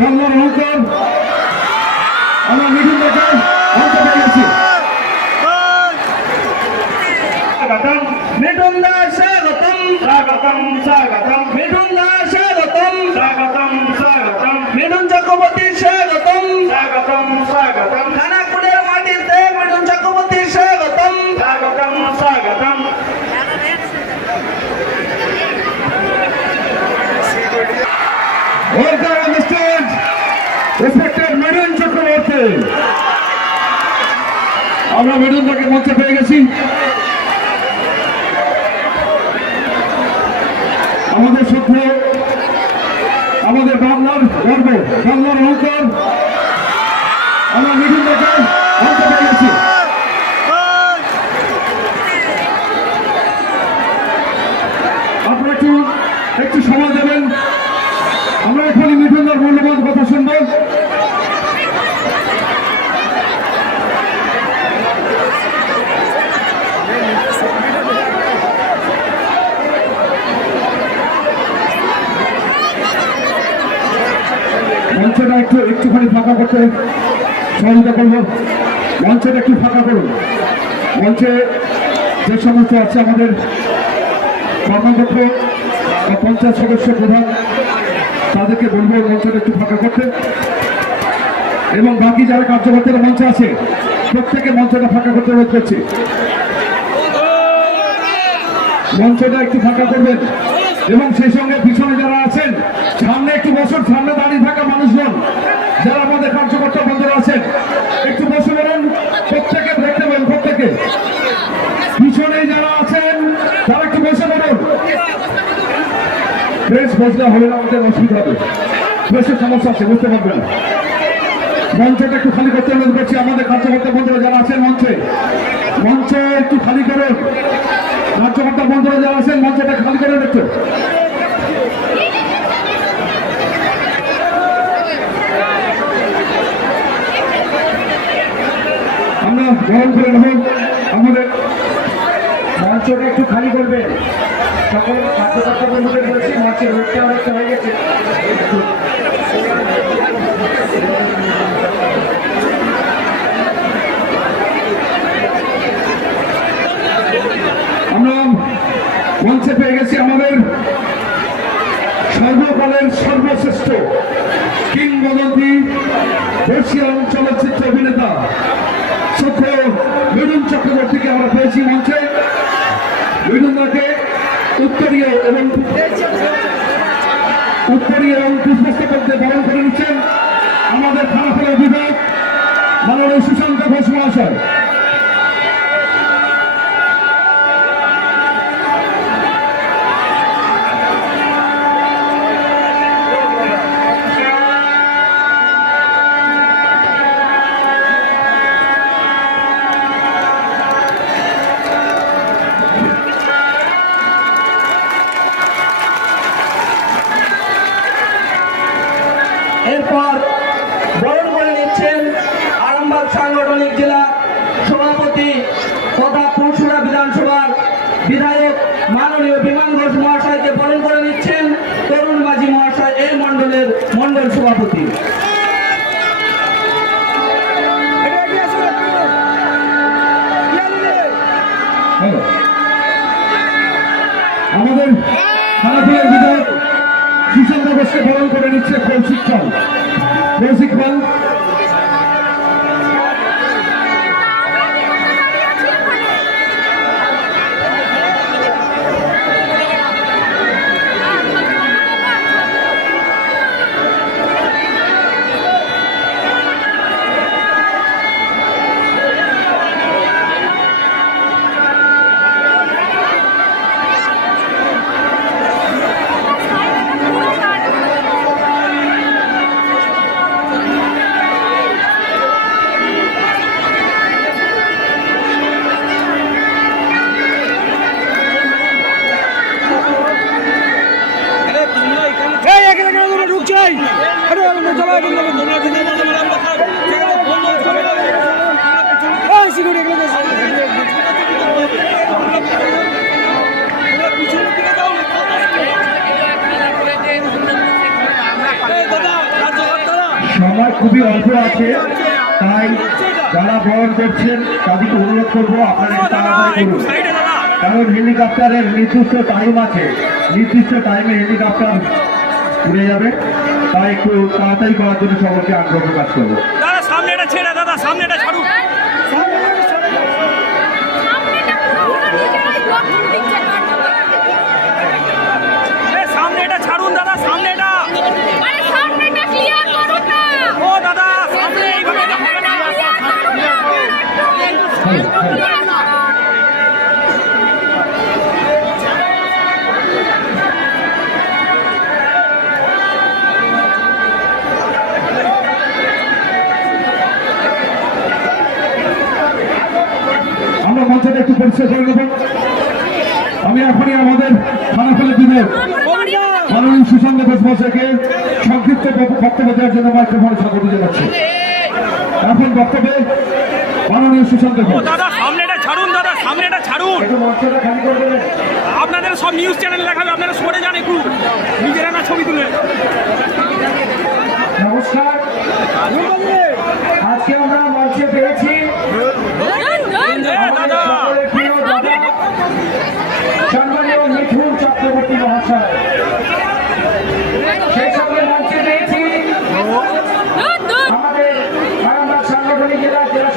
বাংলার হুকুম আমরা মিটিং দাকে অন্ত পেয়ে গেছি স্বাগতম। মিঠুন দাস স্বাগতম। স্বাগতম স্বাগতম। মিঠুন দাস স্বাগতম। স্বাগতম স্বাগতম। মিঠুন চক্রবর্তী স্বাগতম। স্বাগতম স্বাগতম। খানাকুড়ের মাটিতে মিঠুন চক্রবর্তী স্বাগতম স্বাগতম স্বাগতম Welcome on the stage, respected Mithun Chakraborty আমরা মিঠুন দাকে মঞ্চে পেয়ে গেছি। আমাদের সভ্য আমাদের বাংলার গর্ব, বাংলার অহংকার, আমরা মিঠুন দাকে মঞ্চে পেয়ে গেছি। একটু সময় দেবেন। আমরা কথা শুনব। মঞ্চটা একটু, একটুখানি ফাঁকা করতে সহযোগিতা করব। মঞ্চটা একটু ফাঁকা করুন। মঞ্চে যে সমস্ত আছে আমাদের কর্মদক্ষ বা পঞ্চায়েত সদস্য প্রধান, তাদেরকে বলব মঞ্চটা একটু ফাঁকা করতে। এবং বাকি যারা কার্যকর্তারা মঞ্চে আছে, প্রত্যেকে মঞ্চটা ফাঁকা করতে অনুরোধ করছি। মঞ্চটা একটু ফাঁকা করবেন। এবং সেই সঙ্গে পিছনে যারা আছেন, সামনে একটু বছর সামনে দাঁড়িয়ে থাকা মানুষজন, যারা আমাদের কার্যকর্তা বন্ধুরা আছেন, একটু বসে বলেন প্রত্যেকে দেখতে পাবেন, প্রত্যেকে। পিছনে যারা আছেন, তারা একটু বসে বলুন বেশ, বসলে না, আমাদের অসুবিধা হবে। বেশের সমস্যা আছে, বুঝতে পারবেন মঞ্চটা একটু খালি করতে অনুরোধ করছি। আমাদের কার্যকর্তা বন্ধুরা যারা আছেন মঞ্চে, মঞ্চ একটু খালি করুন। কার্যকর্তা বন্ধুরা যারা আছেন, মঞ্চটা খালি করুন একটু। আমরা গ্রহণ করে নেব। আমাদের মঞ্চটা একটু খালি করবে। সকল কার্যকর্তা বন্ধুদের বলছি, মঞ্চের রোডটা অনেকটা হয়ে গেছে আমরা মঞ্চে পেয়ে গেছি আমাদের সর্বকালের সর্বশ্রেষ্ঠ কিংবদন্তি এশিয়ান চলচ্চিত্র অভিনেতা সুখ মিঠুন চক্রবর্তীকে আমরা পেয়েছি মঞ্চে। মিঠুনদাকে উত্তরীয় এবং উত্তরীয় এবং পুষ্পস্তকতে বরণ করে নিচ্ছেন আমাদের খানাফেলা বিভাগ মাননীয় সুশান্ত ঘোষ মহাশয়। বিধায়ক মাননীয় বিমান ঘোষ মহাশয়কে বরণ করে নিচ্ছেন তরুণ মাঝি মহাশয় এই মণ্ডলের মণ্ডল সভাপতি। আমাদের খানাফিয়ার বিধায়ক সুশান্ত ঘোষকে বরণ করে নিচ্ছে কৌশিক পাল কৌশিক খুবই অল্প আছে। তাই যারা বরণ করছেন তাদেরকে অনুরোধ করব আপনারা তাড়াতাড়ি করুন। কারণ হেলিকপ্টারের নির্দিষ্ট টাইম আছে। নির্দিষ্ট টাইমে হেলিকপ্টার উড়ে যাবে। তাই একটু তাড়াতাড়ি করার জন্য সবাইকে আগ্রহ প্রকাশ করব। দাদা সামনে এটা ছেড়ে দাদা সামনে এটা ছাড়ুন এ, সামনে এটা ছাড়ুন দাদা সামনে এটা আরে সামনেটা ক্লিয়ার করুন না ও দাদা সামনে এইভাবে এটা হবে না। আমরা মঞ্চটা একটু পরিষ্কার করে নেব। আমি এখনই আমাদের থানা ফেলে দিব মাননীয় সুশান্ত ঘোষ মহাশয়কে সংক্ষিপ্ত বক- বক্তব্য দেওয়ার জন্য মাইক্রোফোনে স্বাগত জানাচ্ছি। এখন বক্তব্যে মাননীয় সুশান্ত দাদা সামনে এটা ছাড়ুন। দাদা সামনে এটা ছাড়ুন আপনাদের সব নিউজ চ্যানেল দেখাবে আপনারা সরে যান একটু। নিজেরা না ছবি তুলে। নমস্কার। আজকে আমরা মঞ্চে পেয়েছি এ, দাদা! সকলের প্রিয় দাদা সম্মানীয় মিঠুন চক্রবর্তী মহাশয়। সেই সঙ্গে মঞ্চে পেয়েছি আমাদের সাংগঠনিক জেলার জেলা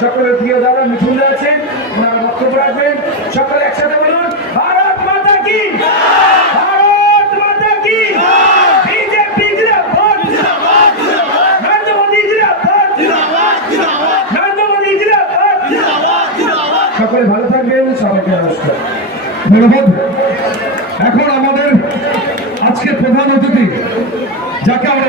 সকলের প্রিয় দাদা মিঠুনদা আছেন, ওনারা বক্তব্য রাখবেন। সকলে একসাথে বলুন, ভারত মাতা কি? সকলে ভালো সবাইকে এখন আমাদের আজকে প্রধান অতিথি, যাকে আমরা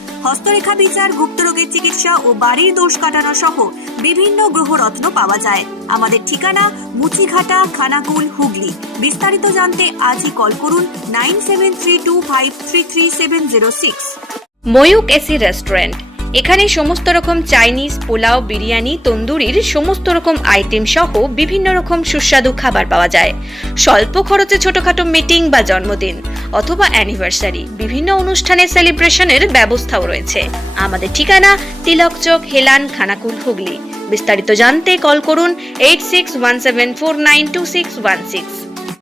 হস্তরেখা বিচার গুপ্তরোগের চিকিৎসা ও বাড়ির দোষ কাটানো সহ বিভিন্ন গ্রহরত্ন পাওয়া যায়। আমাদের ঠিকানা মুচিঘাটা, খানাকুল, হুগলি। বিস্তারিত জানতে আজই কল করুন nine seven three two five three three seven zero six. Mayuk AC restaurant. এখানে সমস্ত রকম চাইনিজ পোলাও, বিরিয়ানি, তন্দুরির সমস্ত রকম আইটেম সহ বিভিন্ন রকম সুস্বাদু খাবার পাওয়া যায়। স্বল্প খরচে ছোটখাটো মিটিং বা জন্মদিন। অথবা অ্যানিভার্সারি বিভিন্ন অনুষ্ঠানে সেলিব্রেশনের ব্যবস্থাও রয়েছে। আমাদের ঠিকানা তিলক চোখ হেলান, খানাকুল, হুগলি। বিস্তারিত জানতে কল করুন eight six one seven four nine two six one six